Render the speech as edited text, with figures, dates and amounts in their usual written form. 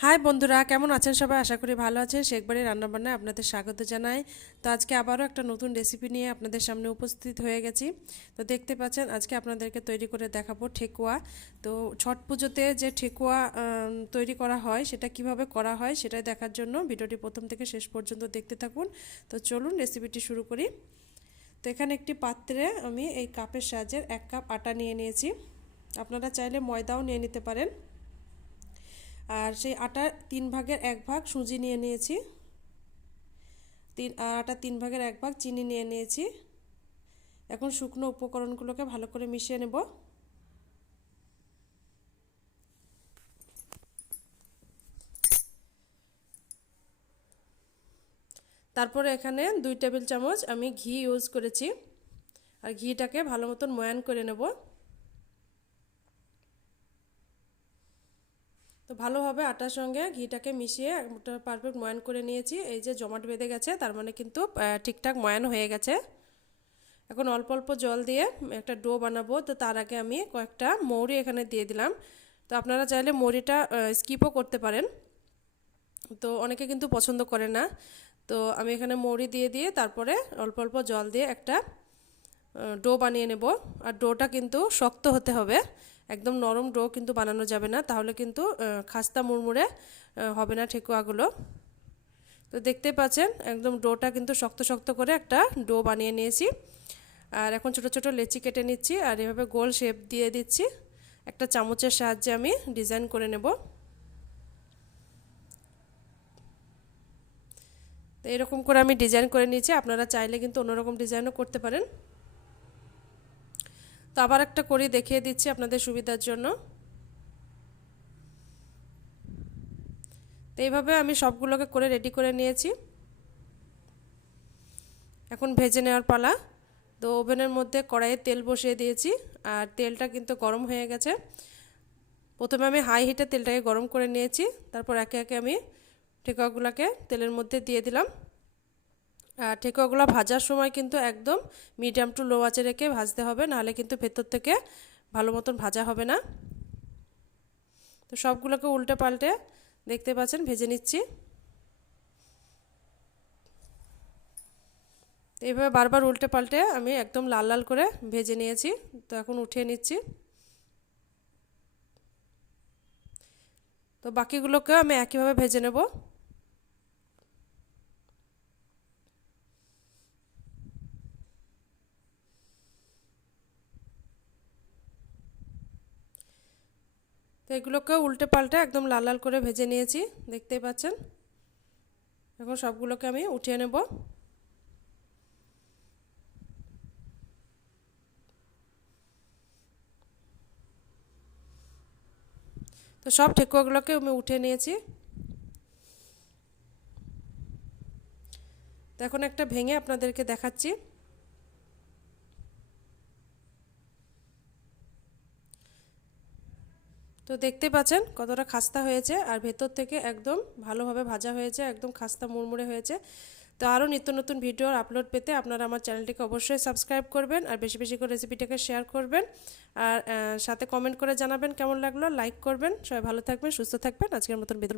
High বন্ধুরা, কেমন আছেন সবাই? আশা করি ভালো আছেন। শেখ বাড়ির রান্নাবান্নায় আপনাদের স্বাগত জানাই। তো আজকে আবারও একটা নতুন রেসিপি নিয়ে আপনাদের সামনে উপস্থিত হয়ে গেছি। তো দেখতে পাচ্ছেন আজকে আপনাদেরকে তৈরি করে দেখাবো ঠেকুয়া। তো ছট পুজোতে যে ঠেকুয়া তৈরি করা হয় সেটা কিভাবে করা হয় সেটাই দেখার জন্য ভিডিওটি প্রথম থেকে শেষ পর্যন্ত দেখতে থাকুন। তো চলুন রেসিপিটি শুরু করি। তো এখানে একটি পাত্রে আমি এই কাপের সাহায্যে 1 কাপ আটা নিয়ে নিয়েছি। আপনারা চাইলে ময়দাও নিয়ে নিতে পারেন। আর সেই আটার 3 ভাগের 1 ভাগ সুজি নিয়ে নিয়েছি, আটা 3 ভাগের 1 ভাগ চিনি নিয়ে নিয়েছি। এখন শুকনো উপকরণগুলোকে ভালো করে মিশিয়ে নেব। তারপরে এখানে 2 টেবিল চামচ আমি ঘি ইউজ করেছি, আর ঘিটাকে ভালো মতন ময়ান করে নেব। তো ভালোভাবে আটার সঙ্গে ঘিটাকে মিশিয়ে একটা পারফেক্ট ময়ান করে নিয়েছি। এই যে জমাট বেঁধে গেছে, তার মানে কিন্তু ঠিকঠাক ময়ান হয়ে গেছে। এখন অল্প অল্প জল দিয়ে একটা ডো বানাবো। তো তার আগে আমি কয়েকটা মৌরি এখানে দিয়ে দিলাম। তো আপনারা চাইলে মৌরিটা স্কিপও করতে পারেন, তো অনেকে কিন্তু পছন্দ করে না। তো আমি এখানে মৌরি দিয়ে তারপরে অল্প অল্প জল দিয়ে একটা ডো বানিয়ে নেব। আর ডোটা কিন্তু শক্ত হতে হবে, একদম নরম ডো কিন্তু বানানো যাবে না, তাহলে কিন্তু খাস্তা মুড়মুড়ে হবে না ঠেকুয়াগুলো। তো দেখতেই পাচ্ছেন একদম ডোটা কিন্তু শক্ত শক্ত করে একটা ডো বানিয়ে নিয়েছি। আর এখন ছোট ছোট লেচি কেটে নিচ্ছি আর এভাবে গোল শেপ দিয়ে দিচ্ছি। একটা চামচের সাহায্যে আমি ডিজাইন করে নেব। তো এরকম করে আমি ডিজাইন করে নিয়েছি, আপনারা চাইলে কিন্তু অন্যরকম ডিজাইনও করতে পারেন। তো আবার একটা করে দেখিয়ে দিচ্ছি আপনাদের সুবিধার জন্য। তো এইভাবে আমি সবগুলোকে করে রেডি করে নিয়েছি। এখন ভেজে নেওয়ার পালা। তো ওভেনের মধ্যে কড়াইয়ে তেল বসিয়ে দিয়েছি, আর তেলটা কিন্তু গরম হয়ে গেছে। প্রথমে আমি হাই হিটে তেলটাকে গরম করে নিয়েছি, তারপর একে একে আমি ঠেকুয়াগুলোকে তেলের মধ্যে দিয়ে দিলাম। আর ঠেকুয়াগুলো ভাজার সময় কিন্তু একদম মিডিয়াম টু লো আঁচে রেখে ভাজতে হবে, নাহলে কিন্তু ভেতর থেকে ভালো মতন ভাজা হবে না। তো সবগুলোকে উল্টে পাল্টে দেখতে পাচ্ছেন ভেজে নিচ্ছি। তো এইভাবে বারবার উল্টে পাল্টে আমি একদম লাল লাল করে ভেজে নিয়েছি। তো এখন উঠিয়ে নিচ্ছি। তো বাকিগুলোকে আমি একইভাবে ভেজে নেব। তো এগুলোকে উল্টে পাল্টে একদম লাল লাল করে ভেজে নিয়েছি, দেখতেই পাচ্ছেন। এখন সবগুলোকে আমি উঠিয়ে নেব। তো সব ঠেকুয়াগুলোকে আমি উঠিয়ে নিয়েছি। তো এখন একটা ভেঙে আপনাদেরকে দেখাচ্ছি। তো দেখতে পাচ্ছেন কতটা খাস্তা হয়েছে, আর ভেতর থেকে একদম ভালোভাবে ভাজা হয়েছে, একদম খাস্তা মুড়মুড়ে হয়েছে। তো আরও নিত্য নতুন ভিডিওর আপলোড পেতে আপনারা আমার চ্যানেলটিকে অবশ্যই সাবস্ক্রাইব করবেন, আর বেশি বেশি করে রেসিপিটাকে শেয়ার করবেন, আর সাথে কমেন্ট করে জানাবেন কেমন লাগলো, লাইক করবেন। সবাই ভালো থাকবেন, সুস্থ থাকবেন। আজকের মতন বিদায়।